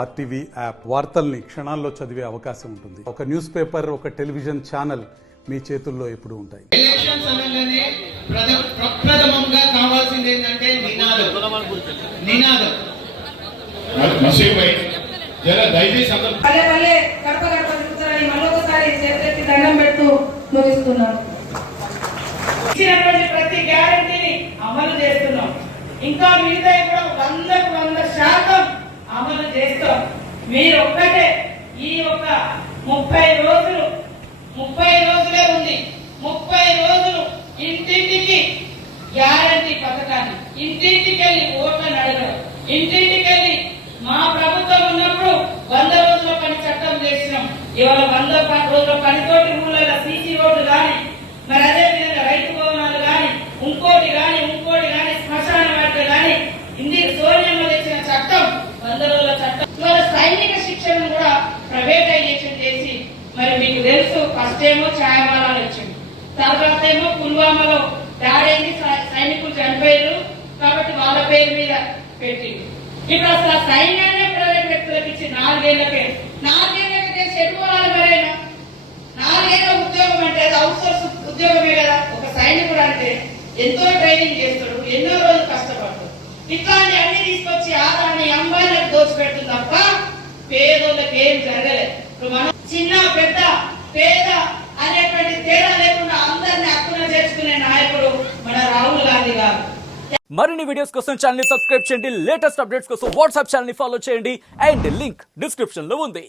RTV app వార్తల్ని క్షణాల్లో చదివే అవకాశం ఉంటుంది. ఒక న్యూస్ పేపర్, ఒక టెలివిజన్ ఛానల్ మీ చేతుల్లో ఎప్పుడు ఉంటాయి. ఎలక్షన్స్ అనగానే ప్రప్రథమంగా కావాల్సింది ఏంటంటే నినాదం. దండం పెడుతూ ముగిస్తున్నాను. ఇచ్చినటువంటి ప్రతి గ్యారంటీని అమలు చేస్తున్నాం. ఇంకా మిగతా కూడా 100% అమలు చేస్తాం. మీరు ఒక్కటే ఈ యొక్క 30 రోజులే ఉంది. 30 రోజులు ఇంటింటికి గ్యారంటీ పథకాన్ని, ఇంటింటికి వెళ్ళి ఓట్లను అడగడం, ఇంటింటికి వెళ్ళి మా ప్రభుత్వం ఉన్నప్పుడు 100 రోజుల పని చట్టం చేసినాం. ఇవాళ 100 రోజుల పనితోటి ఊళ్ళలో సీసీ రోడ్లు కానీ, మరి అదే విధంగా రైతు భవనాలు కానీ, ఇంకోటి కానీ శ్మశాన వాటిక కానీ, ఇందుకు సోనియమ్మ తెచ్చిన చట్టం 100 రోజుల చట్టం. ఇవాళ సైనిక శిక్షణ కూడా ప్రైవేటైజేషన్ చేసి, మరి మీకు తెలుసు ఫస్ట్ ఏమో ఛాయమానాలు వచ్చింది, తర్వాత ఏమో పుల్వామాలో దాడైంది, సైనికులు చనిపోయారు కాబట్టి వాళ్ళ పేరు మీద పెట్టింది. ఇప్పుడు అసలు ఆ సైన్యాన్ని ప్రైవేట్ వ్యక్తులకు ఇచ్చి 4 ఏళ్లకే చెట్టుకోవాలి. మరైనా 4 ఏళ్ల ఉద్యోగం అంటే అది అవుట్ సోర్స్ ఉద్యోగమే కదా. ఒక సైనికుడు అంటే ఎంతో ట్రైనింగ్ చేస్తాడు, ఎన్నో రోజులు కష్టపడతాడు. ఇట్లాంటి అన్ని తీసుకొచ్చి ఆదాన్ని అంబాయిలకు దోచిపెడుతుంది తప్ప పేదోళ్ళకి ఏం జరగలేదు. ఇప్పుడు మనం చిన్న పెద్ద పేద అనేటువంటి తేడా లేకుండా అందరినీ హక్కున చేర్చుకునే నాయకుడు మన రాహుల్ గాంధీ గారు. మరిన్ని వీడియోస్ కోసం ఛానల్ ని సబ్స్క్రైబ్ చేయండి. లేటెస్ట్ అప్డేట్స్ కోసం వాట్సాప్ ఛానల్ ని ఫాలో చేయండి. అండ్ లింక్ డిస్క్రిప్షన్ లో ఉంది.